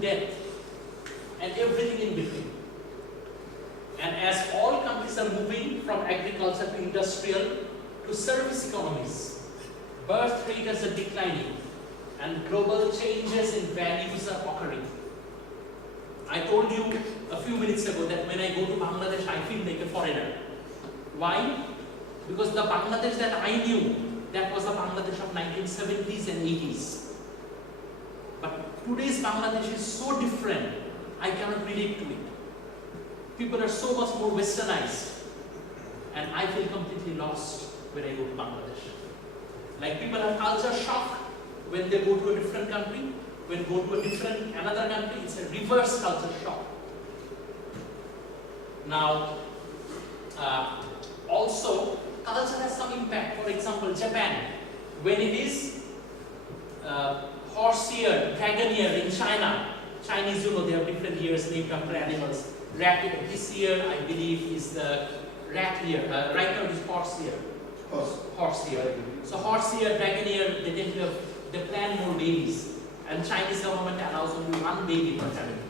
death, and everything in between. And as all countries are moving from agriculture to industrial to service economies, birth rate is declining and global changes in values are occurring. I told you a few minutes ago that when I go to Bangladesh, I feel like a foreigner. Why? Because the Bangladesh that I knew, that was the Bangladesh of 1970s and 80s. But today's Bangladesh is so different, I cannot relate to it. People are so much more westernized, and I feel completely lost when I go to Bangladesh. Like people have culture shock when they go to a different country. When go to another country, it's a reverse culture shock. Now, also, culture has some impact. For example, Japan, when it is horse year, dragon year in China, Chinese, you know, they have different years named after animals. This year, I believe, is the rat year. Right now, it is horse year. Horse year. So horse year, dragon year, they plan more babies. And Chinese government allows only one baby per family.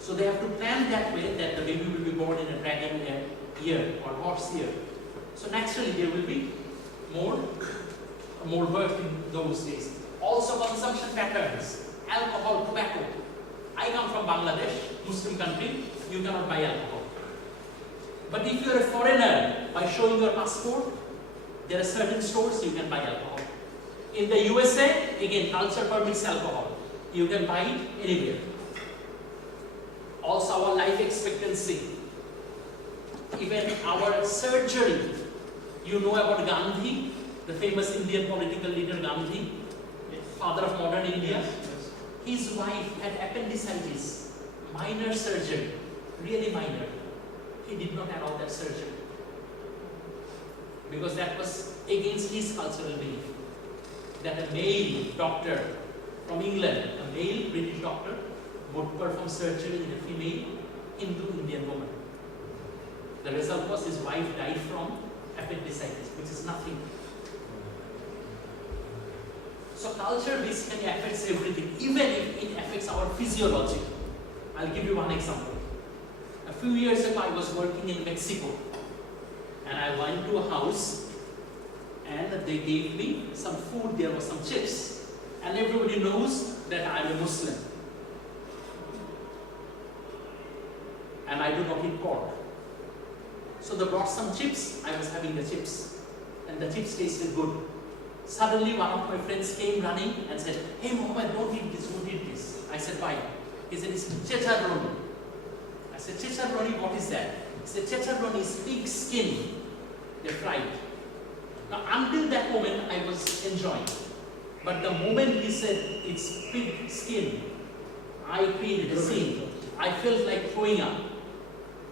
So they have to plan that way that the baby will be born in a dragon year or horse year. So naturally there will be more work in those days. Also consumption patterns, alcohol, tobacco. I come from Bangladesh, Muslim country, you cannot buy alcohol. But if you are a foreigner, by showing your passport, there are certain stores you can buy alcohol. In the USA, again, culture permits alcohol. You can buy it anywhere. Also our life expectancy. Even our surgery. You know about Gandhi, the famous Indian political leader Gandhi, father of modern India. His wife had appendicitis, minor surgery, really minor. He did not allow that surgery because that was against his cultural belief. That a male doctor from England, a male British doctor, would perform surgery in a female Hindu Indian woman. The result was his wife died from appendicitis, which is nothing. So culture basically affects everything, even if it affects our physiology. I'll give you one example. A few years ago, I was working in Mexico, and I went to a house, and they gave me some food. There was some chips, and everybody knows that I am a Muslim, and I do not eat pork. So they brought some chips. I was having the chips, and the chips tasted good. Suddenly, one of my friends came running and said, "Hey, Mohammed, don't eat this, don't eat this." I said, "Why?" He said, "It's chicharroni." I said, "Chicharroni, what is that?" He said, "Chicharroni is pig skin. They're fried." Now, until that moment, I was enjoying. But the moment he said it's pig skin, I created a scene. I felt like throwing up.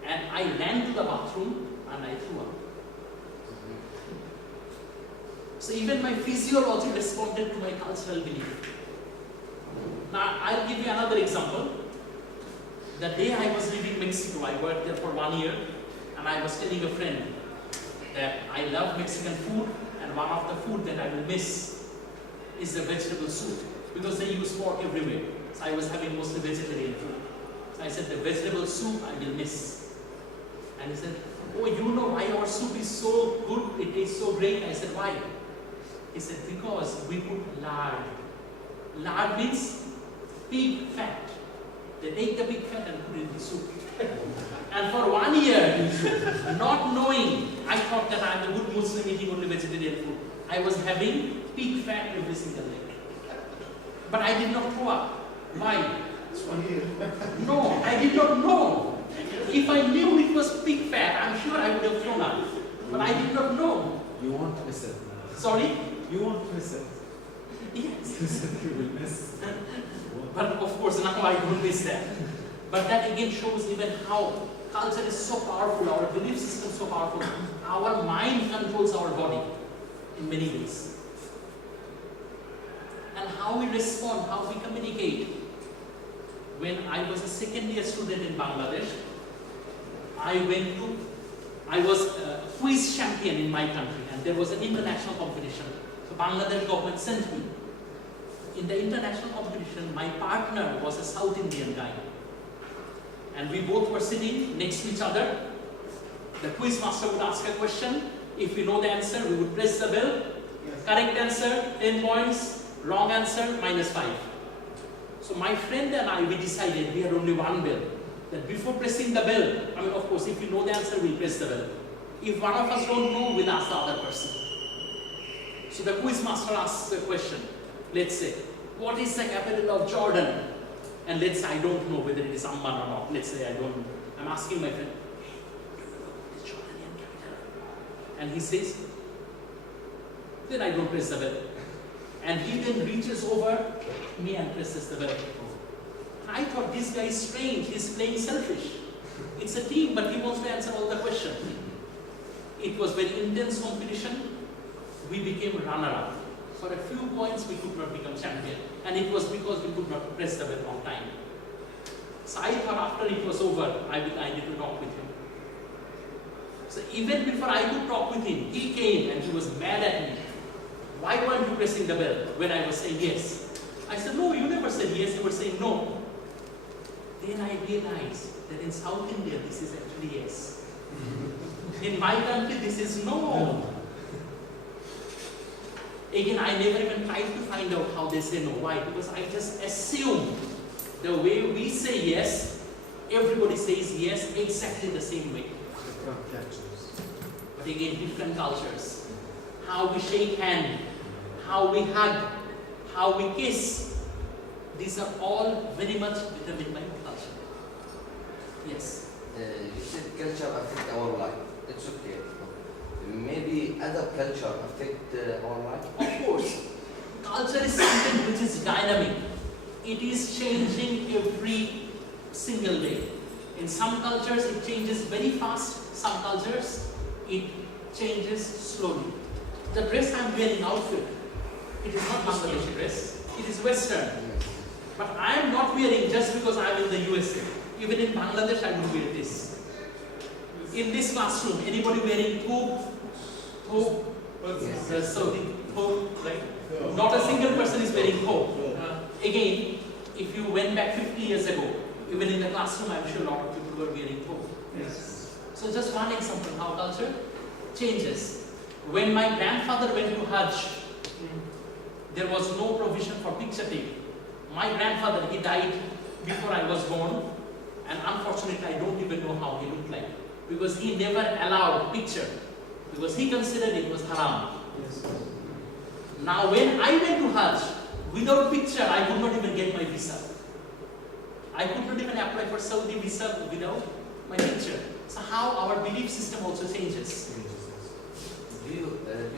And I ran to the bathroom and I threw up. So even my physiology responded to my cultural belief. Now, I'll give you another example. The day I was leaving Mexico, I worked there for 1 year, and I was telling a friend that I love Mexican food, and one of the food that I will miss is the vegetable soup, because they use pork everywhere. So I was having mostly vegetarian food. So I said, the vegetable soup I will miss. And he said, "Oh, you know why our soup is so good, it tastes so great?" I said, "Why?" He said, "Because we put lard." Lard means pig fat. They take the pig fat and put it in the soup. And for 1 year, not knowing, I thought that I am a good Muslim eating only vegetarian food. I was having pig fat every single day. But I did not throw up. Why? No, I did not know. If I knew it was pig fat, I'm sure I would have thrown up. But I did not know. You won't miss it. Sorry? You won't miss it. Yes. You will miss. But of course, now I don't miss that. But that again shows even how culture is so powerful, our belief system is so powerful. Our mind controls our body in many ways. And how we respond, how we communicate. When I was a second year student in Bangladesh, I was a quiz champion in my country, and there was an international competition. So Bangladesh government sent me. in the international competition, my partner was a South Indian guy. And we both were sitting next to each other. The quiz master would ask a question. If we know the answer, we would press the bell. Yes. Correct answer, 10 points. Wrong answer, -5. So my friend and I, we decided we had only one bell. That before pressing the bell, I mean, of course, if we know the answer, we'll press the bell. If one of us don't know, we'll ask the other person. So the quiz master asks the question. Let's say, what is the capital of Jordan? And let's say I don't know whether it is Amman or not. Let's say I don't know. I'm asking my friend, what is Jordanian capital? And he says, then I don't press the bell. And he then reaches over me and presses the bell. I thought this guy is strange, he's playing selfish. It's a team, but he wants to answer all the questions. It was very intense competition. We became runner-up. For a few points, we could not become champion. And it was because we could not press the bell on time. So I thought after it was over, I need to talk with him. So even before I could talk with him, he came and he was mad at me. Why weren't you pressing the bell when I was saying yes? I said, no, you never said yes, you were saying no. Then I realized that in South India, this is actually yes. In my country, this is no. Again, I never even tried to find out how they say no. Why? Because I just assume the way we say yes, everybody says yes exactly the same way. But again, different cultures. How we shake hands, how we hug, how we kiss. These are all very much determined by culture. Yes. You said culture affect our life. It's okay. Maybe other culture affect our life? Of course. Culture is something which is dynamic. It is changing every single day. In some cultures, it changes very fast. Some cultures, it changes slowly. The dress I'm wearing outfit, it is not Bangladeshi dress, it is Western. But I am not wearing just because I am in the USA. Even in Bangladesh, I would wear this. In this classroom, anybody wearing hoop, right? Not a single person is wearing hoop. Again, if you went back 50 years ago, even in the classroom, I'm sure a lot of people were wearing hoop. Yes. So just one example how culture changes. When my grandfather went to Hajj, there was no provision for picture taking. My grandfather, he died before I was born, and unfortunately I don't even know how he looked like, because he never allowed picture, because he considered it was haram. Yes. Now when I went to Hajj, without picture I could not even get my visa. I could not even apply for Saudi visa without my picture. So how our belief system also changes. Do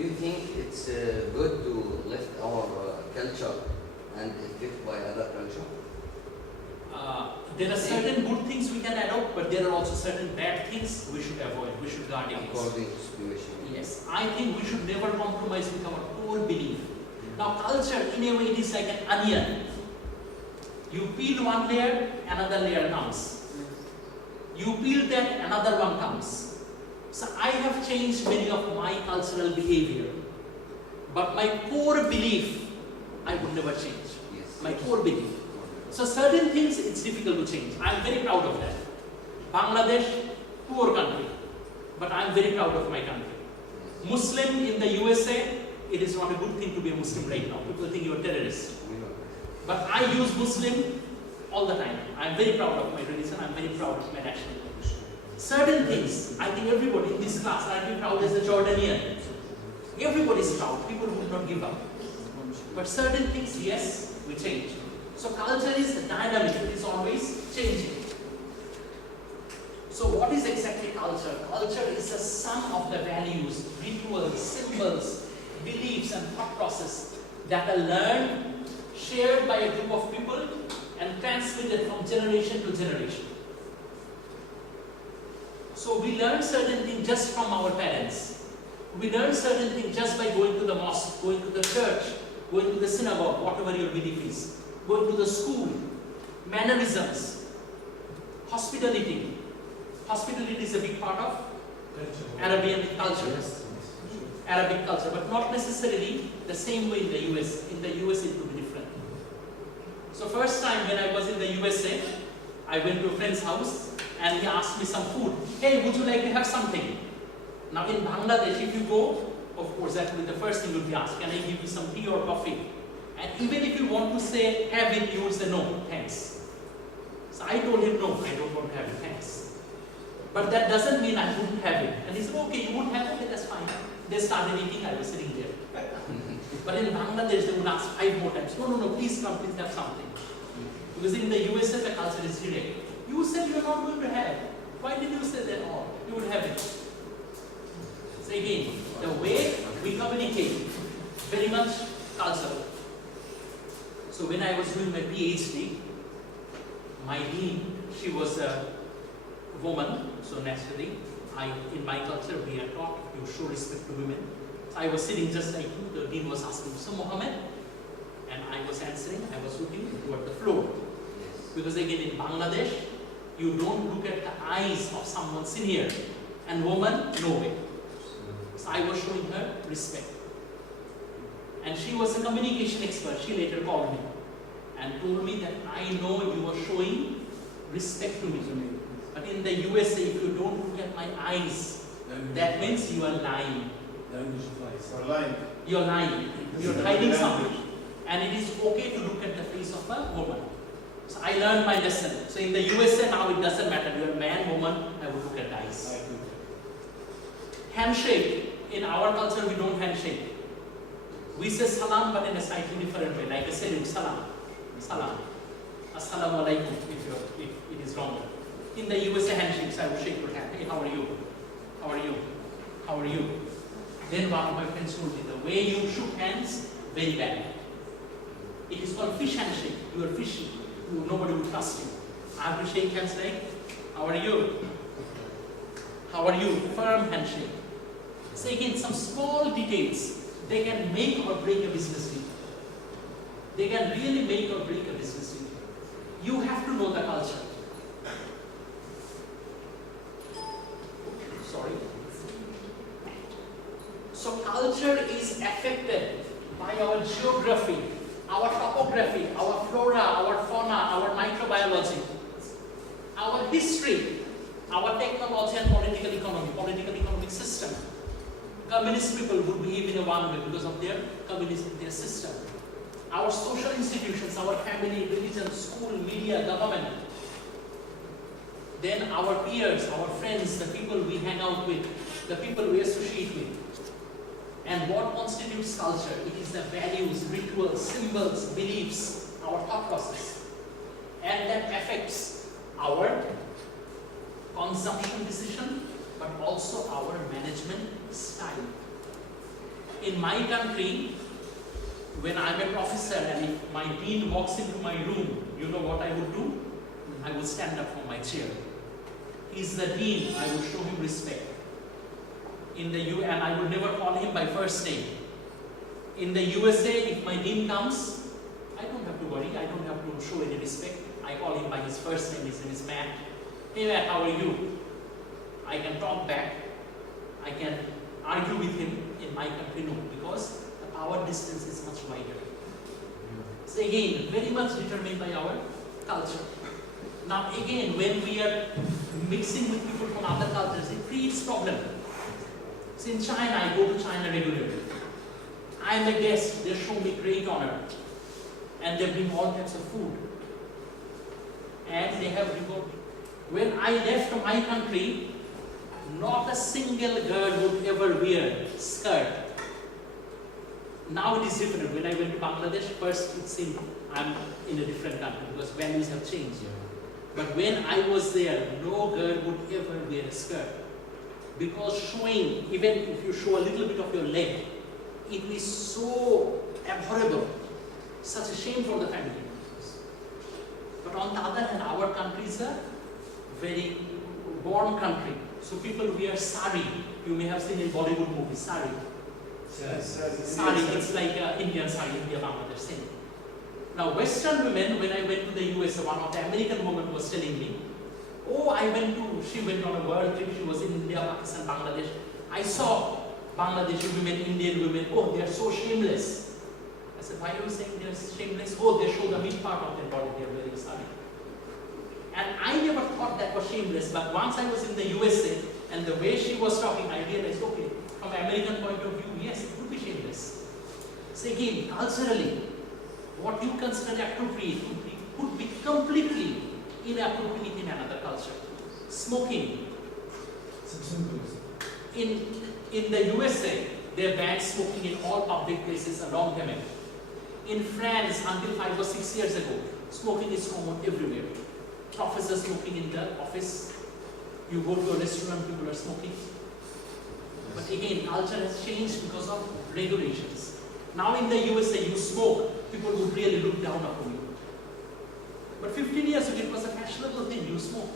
you think it's good to lift our culture and affect by other culture? There are certain good things we can adopt, but there are also certain bad things we should avoid, we should guard against. According to situation. Yes, I think we should never compromise with our core belief. Now culture, in a way, it is like an onion. You peel one layer, another layer comes. You peel that, another one comes. So I have changed many of my cultural behavior, but my core belief, I would never change. Yes. My core belief. So certain things, it's difficult to change. I'm very proud of that. Bangladesh, poor country, but I'm very proud of my country. Muslim in the USA, it is not a good thing to be a Muslim right now. People think you're a terrorist. But I use Muslim all the time. I'm very proud of my religion. I'm very proud of my nationality. Certain things, I think everybody in this class, I'll be proud as a Jordanian. Everybody is proud. People would not give up. But certain things, yes, we change. So culture is dynamic. It is always changing. So what is exactly culture? Culture is a sum of the values, rituals, symbols, beliefs and thought process that are learned, shared by a group of people and transmitted from generation to generation. So we learn certain things just from our parents. We learn certain things just by going to the mosque, going to the church, going to the synagogue, whatever your belief is, going to the school, mannerisms, hospitality. Hospitality is a big part of Arabian culture. Arabic culture, but not necessarily the same way in the US. In the US it could be different. So first time when I was in the USA, I went to a friend's house and he asked me some food. Hey, would you like to have something? Now in Bangladesh, if you go, of course that will be the first thing you'll be asked, can I give you some tea or coffee? And even if you want to say have it, you would say no, thanks. So I told him no, I don't want to have it, thanks. But that doesn't mean I wouldn't have it. And he said, okay, you won't have it, okay, that's fine. They started eating, I was sitting there. But in Bangladesh, they would ask 5 more times, no, please come, please have something. Because in the USA, the culture is direct. You said you're not going to have. Why did you say that? Oh, you would have it. So again, the way we communicate, very much cultural. So when I was doing my PhD, my dean, she was a woman, so naturally, in my culture, we are taught to show respect to women. So I was sitting just like you, the dean was asking, so Mohammed, and I was answering, I was looking toward the floor. Because again, in Bangladesh, you don't look at the eyes of someone senior, and woman, no way. So I was showing her respect. And she was a communication expert, she later called me and told me that I know you are showing respect to me. But in the USA, if you don't look at my eyes, that means you are lying. Or lying. You're lying. You're hiding something. And it is okay to look at the face of a woman. So I learned my lesson. So in the USA now it doesn't matter. You're a man, woman, I will look at the eyes. Handshake. In our culture we don't handshake. We say salam but in a slightly different way. Like a salute, salam. Salam. Assalamu alaikum if it is wrong. In the USA handshakes, I will shake your hand. Hey, how are you? How are you? How are you? Then one of my friends told me, the way you shook hands, very bad. It is called fish handshake. You are fishy. Nobody will trust you. I have to shake hands like, how are you? How are you? Firm handshake. So again, some small details, they can make or break a business deal. They can really make or break a business deal. You have to know the culture. Sorry. So culture is affected by our geography, our topography, our flora, our fauna, our microbiology, our history, our technology and political economic system. Communist people would behave in a one way because of their their system. Our social institutions, our family, religion, school, media, government. Then our peers, our friends, the people we hang out with, the people we associate with. And what constitutes culture? It is the values, rituals, symbols, beliefs, our thought process. And that affects our consumption decision, but also our management style. In my country, when I'm a professor and if my dean walks into my room, you know what I would do? I would stand up from my chair. He's the dean, I would show him respect. In the and I would never call him by first name. In the USA, if my dean comes, I don't have to worry, I don't have to show any respect. I call him by his first name, his name is Matt. Hey Matt, how are you? I can talk back, I can argue with him. In my country, no, because the power distance is much wider. So again, very much determined by our culture. Now again, when we are mixing with people from other cultures, it creates problem. So in China, I go to China regularly. I am a guest, they show me great honor. And they bring all types of food. And they have reward. When I left my country, not a single girl would ever wear skirt. Now it is different. When I went to Bangladesh, first it seemed I'm in a different country because values have changed. But when I was there, no girl would ever wear a skirt. Because showing, even if you show a little bit of your leg, it is so abhorrible, such a shame for the family. But on the other hand, our country is a very warm country. So people wear sari. You may have seen in Bollywood movies, sari. Sari, it's like Indian sari, India, Bangladesh, same. Now Western women, when I went to the US, one of the American women was telling me, oh, she went on a world trip, she was in India, Pakistan, Bangladesh. I saw Bangladeshi women, Indian women, oh, they are so shameless. I So why are you saying they're shameless? Oh, they show the meat part of their body, they're very sorry. And I never thought that was shameless, but once I was in the USA, and the way she was talking, I realized, okay, from an American point of view, yes, it would be shameless. So again, culturally, what you consider appropriate could be completely inappropriate in another culture. Smoking. In the USA, they banned smoking in all public places a long time ago. In France, until 5 or 6 years ago, smoking is common everywhere. Professors smoking in the office. You go to a restaurant, people are smoking. But again, culture has changed because of regulations. Now in the USA, you smoke, people would really look down upon you. But 15 years ago, it was a fashionable thing, you smoke.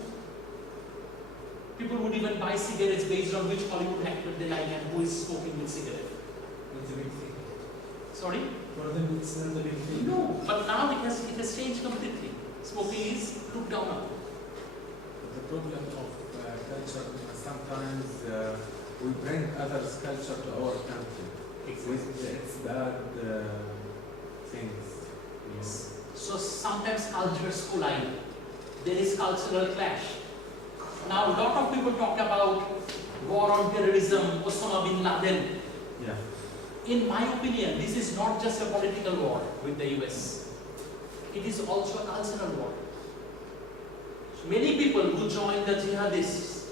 People would even buy cigarettes based on which Hollywood actor they like and who is smoking with cigarette. It's a big thing. Sorry? For them, it's not a big thing. No, but now it has changed completely. Smoking is looked down upon. The problem of culture, sometimes we bring others' culture to our country. It's bad things. Yes. So sometimes cultures collide. There is cultural clash. Now a lot of people talk about war on terrorism, Osama bin Laden. Yeah. In my opinion, this is not just a political war with the US. It is also a cultural war. Many people who join the jihadists,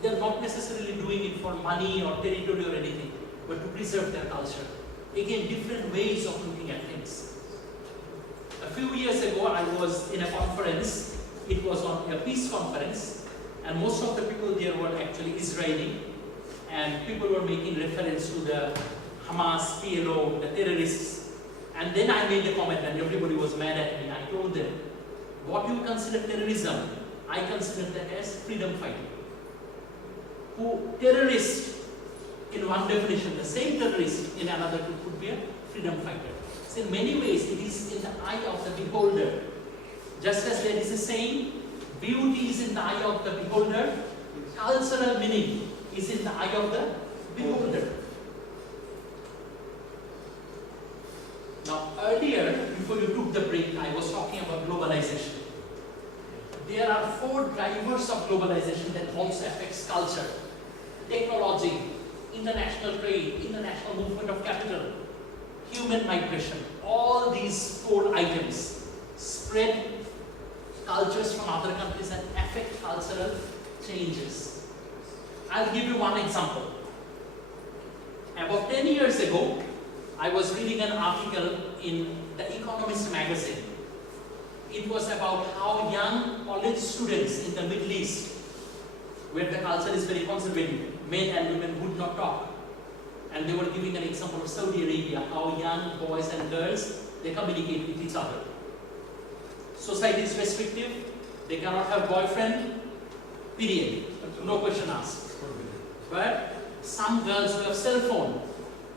they are not necessarily doing it for money or territory or anything, but to preserve their culture. Again, different ways of looking at things. A few years ago, I was in a conference. It was on a peace conference, and most of the people there were actually Israeli, and people were making reference to the Hamas, PLO, the terrorists. And then I made the comment and everybody was mad at me. I told them, what you consider terrorism, I consider that as freedom fighting. Who terrorist in one definition, the same terrorist in another could be a freedom fighter. So in many ways, it is in the eye of the beholder. Just as there is a saying, beauty is in the eye of the beholder, cultural meaning is in the eye of the beholder. Now earlier, before you took the break, I was talking about globalization. There are 4 drivers of globalization that also affects culture. Technology, international trade, international movement of capital, human migration. All these 4 items spread cultures from other countries and affect cultural changes. I'll give you one example. About 10 years ago, I was reading an article in The Economist magazine. It was about how young college students in the Middle East, where the culture is very conservative, men and women would not talk. And they were giving an example of Saudi Arabia, how young boys and girls, they communicate with each other. Society is restrictive, they cannot have boyfriend, period. No question asked. But some girls who have cell phone,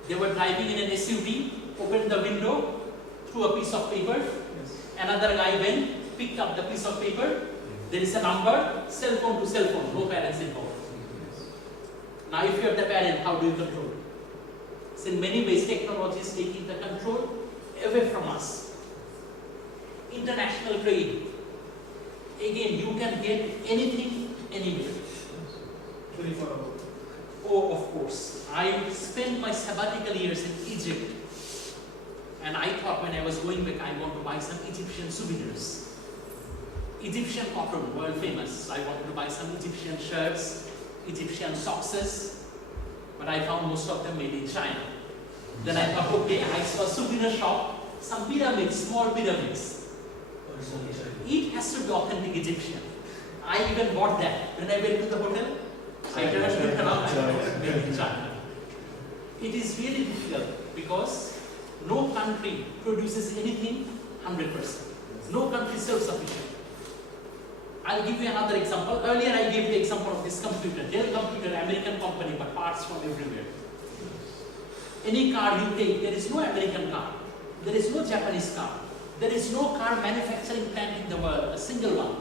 they were driving in an SUV, opened the window, threw a piece of paper. Yes. Another guy went, picked up the piece of paper. There is a number, cell phone to cell phone, no parents involved. Yes. Now if you are the parent, how do you control? So in many ways, technology is taking the control away from us. International trade. Again, you can get anything, anywhere. 24 hours. Oh, of course. I spent my sabbatical years in Egypt, and I thought when I was going back, I want to buy some Egyptian souvenirs. Egyptian cotton, world famous. I wanted to buy some Egyptian shirts, Egyptian socks, but I found most of them made in China. Then I thought, okay, I saw a souvenir shop, some pyramids, small pyramids. It has to be authentic Egyptian. I even bought that. When I went to the hotel, I turned it around and made in China. It is really difficult because no country produces anything 100%. No country is self-sufficient. I'll give you another example. Earlier I gave the example of this computer. Dell computer, American company, but parts from everywhere. Any car you take, there is no American car. There is no Japanese car. There is no car manufacturing plant in the world, a single one.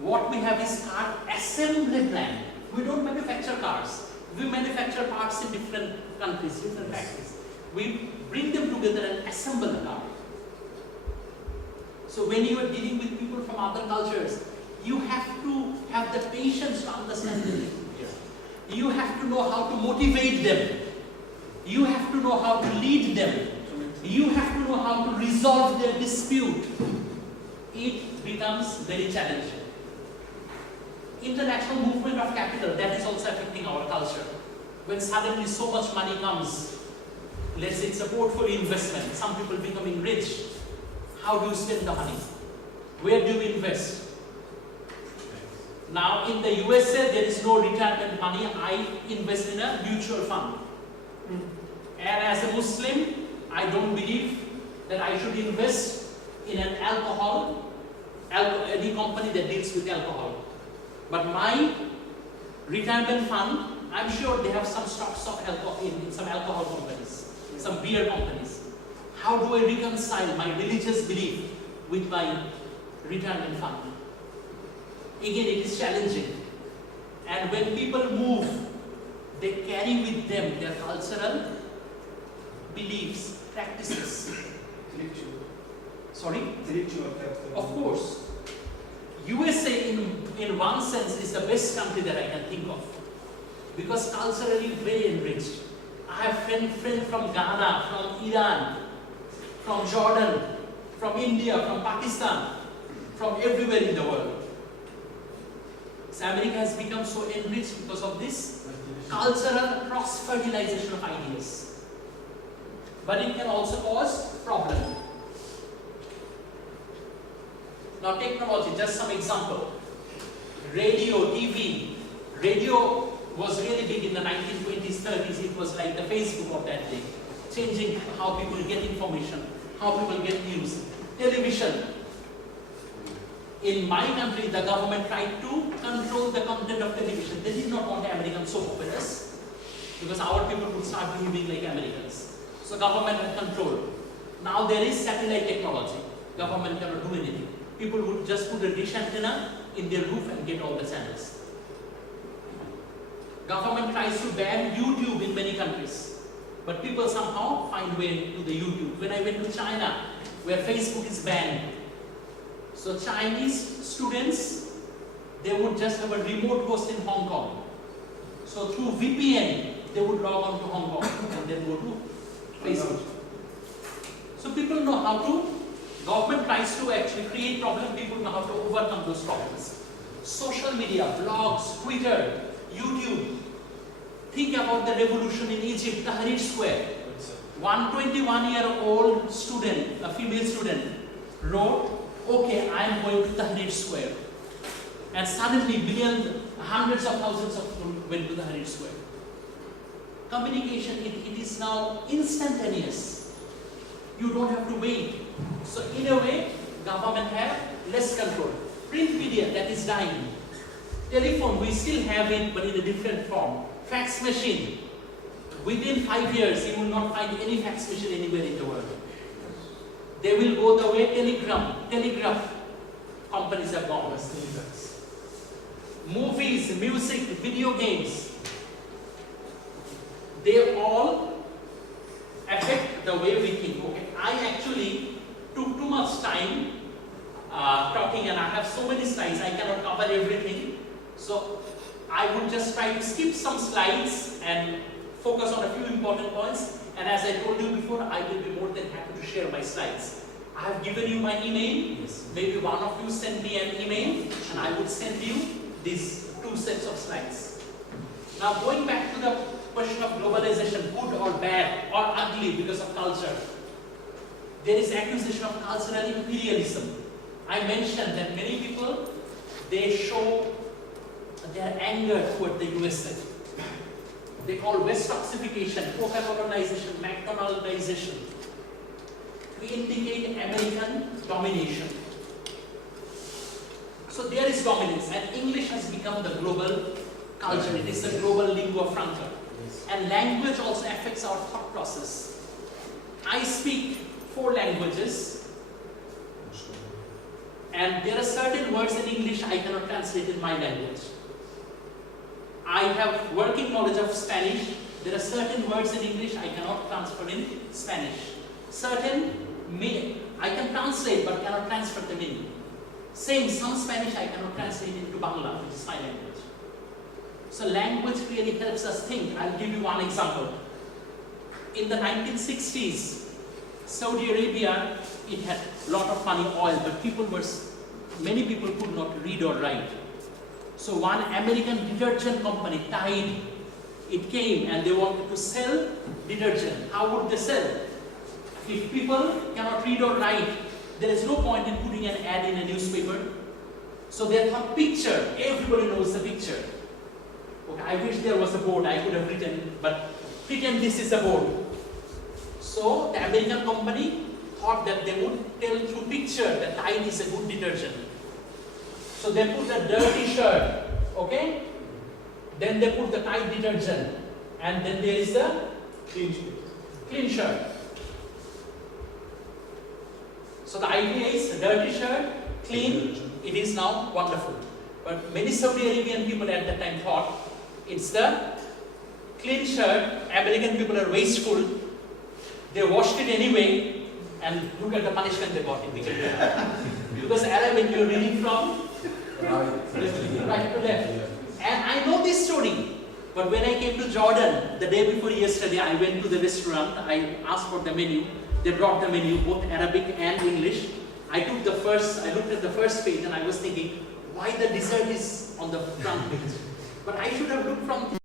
What we have is car assembly plant. We don't manufacture cars. We manufacture parts in different countries, different factories. We bring them together and assemble a car. So when you are dealing with people from other cultures, you have to have the patience to understand them. You have to know how to motivate them. You have to know how to lead them. You have to know how to resolve their dispute. It becomes very challenging. International movement of capital, that is also affecting our culture. When suddenly so much money comes, let's say it's a portfolio investment, some people becoming rich. How do you spend the money? Where do you invest? Now in the USA, there is no retirement money. I invest in a mutual fund. And as a Muslim, I don't believe that I should invest in an any company that deals with alcohol. But my retirement fund, I'm sure they have some stocks of alcohol in some alcohol companies, some beer companies. How do I reconcile my religious belief with my retirement fund? Again, it is challenging. And when people move, they carry with them their cultural beliefs, practices. Sorry? Of course. USA in one sense is the best country that I can think of. Because culturally very enriched. I have friends from Ghana, from Iran, from Jordan, from India, from Pakistan, from everywhere in the world. So America has become so enriched because of this cultural cross-fertilization of ideas. But it can also cause problems. Now technology, just some example. Radio, TV. Radio was really big in the 1920s, 30s. It was like the Facebook of that day. Changing how people get information, how people get news. Television. In my country, the government tried to control the content of television. They did not want American soap operas because our people would start behaving like Americans. So government had control. Now there is satellite technology. Government cannot do anything. People would just put a dish antenna in their roof and get all the channels. Government tries to ban YouTube in many countries, but people somehow find way to the YouTube. When I went to China, where Facebook is banned, so Chinese students, they would just have a remote host in Hong Kong. So through VPN, they would log on to Hong Kong and then go to Facebook. So people know how to, government tries to actually create problems, people know how to overcome those problems. Social media, blogs, Twitter, YouTube. Think about the revolution in Egypt, Tahrir Square. 121-year-old student, a female student, wrote, okay, I am going to Tahrir Square. And suddenly hundreds of thousands of people went to Tahrir Square. Communication, it is now instantaneous. You don't have to wait. So in a way, government have less control. Print media, that is dying. Telephone, we still have it, but in a different form. Fax machine. Within 5 years, you will not find any fax machine anywhere in the world. They will go the way telegraph companies have gone. Movies, music, video games. They all affect the way we think. Okay, I actually took too much time talking, and I have so many slides, I cannot cover everything. So I would just try to skip some slides and focus on a few important points. And as I told you before, I will be more than happy to share my slides. I have given you my email. Yes. Maybe one of you send me an email, and I would send you these 2 sets of slides. Now going back to the question of globalization, good or bad or ugly because of culture. There is accusation of cultural imperialism. I mentioned that many people, they show their anger toward the USA. They call Westoxification, Coca-Colonization, McDonaldization to indicate American domination. So there is dominance, and English has become the global culture. It is the global lingua franca. And language also affects our thought process. I speak 4 languages, and there are certain words in English I cannot translate in my language. I have working knowledge of Spanish, There are certain words in English I cannot transfer in Spanish. Certain I can translate but cannot transfer the meaning. Same, some Spanish I cannot translate into Bangla, which is my language. So language really helps us think. I'll give you one example. In the 1960s, Saudi Arabia, it had a lot of money, oil, but many people could not read or write. So one American detergent company, Tide, it came and they wanted to sell detergent. How would they sell? If people cannot read or write, there is no point in putting an ad in a newspaper. So they thought picture, everybody knows the picture. Okay, I wish there was a board, I could have written, but pretend this is a board. So the American company thought that they would tell through picture that Tide is a good detergent. So they put a dirty shirt, okay? Then they put the Tide detergent, and then there is the clean shirt. So the idea is dirty shirt, clean, it is now wonderful. But many Saudi Arabian people at that time thought it's the clean shirt, American people are wasteful, they washed it anyway, and look at the punishment they got in because Arabic you're reading from right to left. And I know this story, but when I came to Jordan, the day before yesterday, I went to the restaurant, I asked for the menu, they brought the menu, both Arabic and English. I looked at the first page and I was thinking, why the dessert is on the front page? But I should have looked from